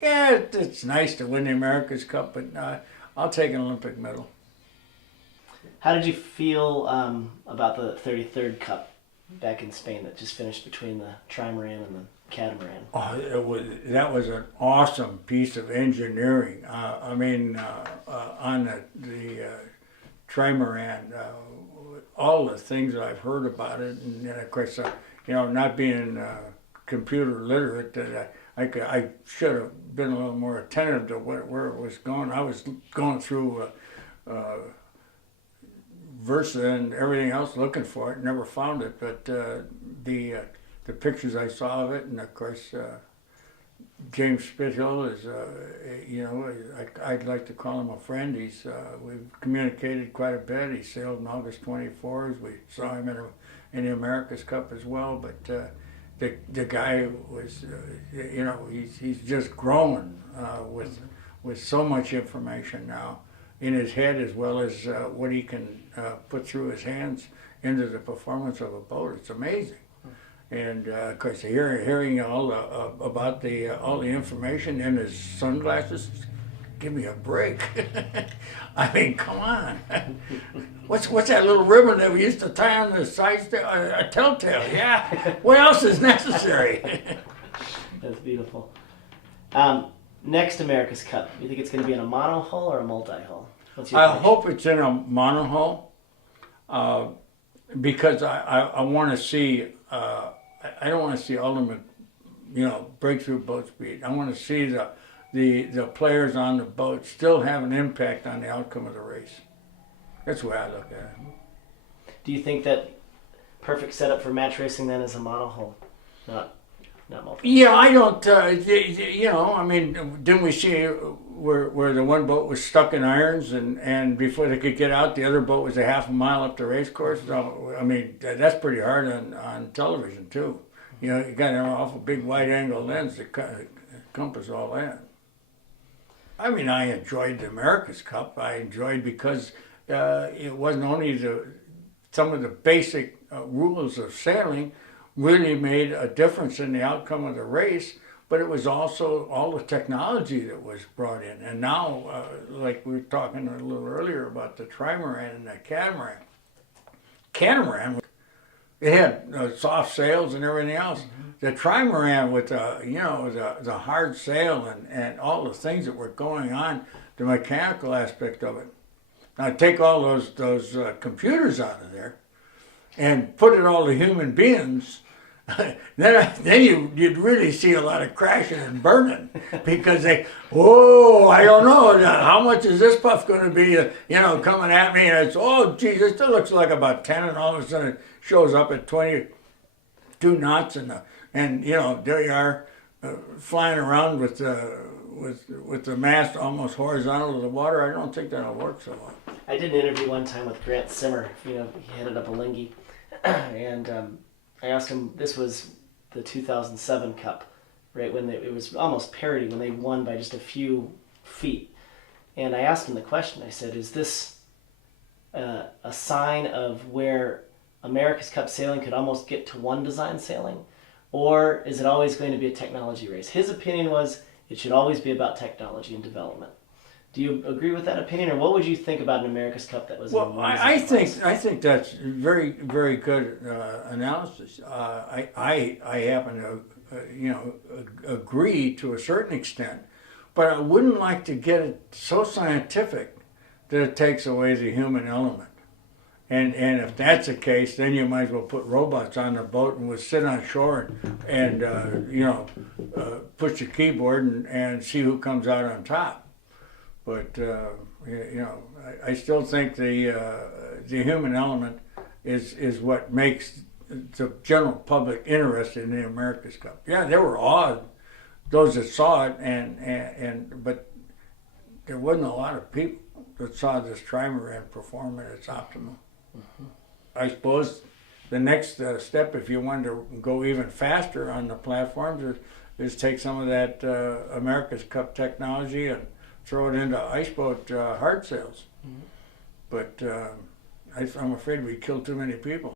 Yeah, it's nice to win the America's Cup, but I'll take an Olympic medal. How did you feel about the 33rd Cup back in Spain that just finished between the trimaran and the catamaran? Oh, that was an awesome piece of engineering. On the trimaran, all the things I've heard about it, and then of course, not being computer literate, that I should have been a little more attentive to where it was going. I was going through Versa and everything else looking for it, never found it, but the pictures I saw of it, and of course James Spithill is, I'd like to call him a friend. We've communicated quite a bit. He sailed in August 24s. We saw him in the America's Cup as well. But the guy was, he's just growing with so much information now in his head, as well as what he can put through his hands into the performance of a boat. It's amazing. And of course, hearing about all the information in his sunglasses, give me a break. I mean, come on. What's that little ribbon that we used to tie on the sides there? A telltale, yeah. What else is necessary? That's beautiful. Next America's Cup, you think it's going to be in a monohull or a multi-hull? I hope it's in a monohull because I want to see. I don't want to see ultimate, breakthrough boat speed. I want to see the players on the boat still have an impact on the outcome of the race. That's the way I look at it. Do you think that perfect setup for match racing then is a monohull, not multiple? Yeah, I don't. Didn't we see where the one boat was stuck in irons, and before they could get out, the other boat was a half a mile up the race course? So, that's pretty hard on television too. You got an awful big wide angle lens to compass all that. I enjoyed the America's Cup. I enjoyed because it wasn't only some of the basic rules of sailing really made a difference in the outcome of the race, but it was also all the technology that was brought in. And now, like we were talking a little earlier about the trimaran and the catamaran. Catamaran, it had soft sails and everything else. Mm-hmm. The trimaran with the hard sail and all the things that were going on, the mechanical aspect of it. Now take all those computers out of there and put it all to human beings. then you'd really see a lot of crashing and burning because I don't know, how much is this puff going to be, coming at me, and it's, geez, it still looks like about 10, and all of a sudden it shows up at 22 knots, and there you are flying around with the mast almost horizontal to the water. I don't think that'll work so well. I did an interview one time with Grant Simmer. He headed up Alinghi, and I asked him, this was the 2007 Cup, right, when it was almost parity, when they won by just a few feet. And I asked him the question, I said, is this a sign of where America's Cup sailing could almost get to one design sailing? Or is it always going to be a technology race? His opinion was it should always be about technology and development. Do you agree with that opinion, or what would you think about an America's Cup that was? Well, I think that's very, very good analysis. I happen to agree to a certain extent, but I wouldn't like to get it so scientific that it takes away the human element. And if that's the case, then you might as well put robots on the boat and we'll sit on shore and push the keyboard and see who comes out on top. But I still think the human element is what makes the general public interested in the America's Cup. Yeah, they were awed, those that saw it, but there wasn't a lot of people that saw this trimaran perform at its optimum. Mm-hmm. I suppose the next step, if you wanted to go even faster on the platforms, is take some of that America's Cup technology and throw it into iceboat hard sails. Mm-hmm. But I'm afraid we killed too many people.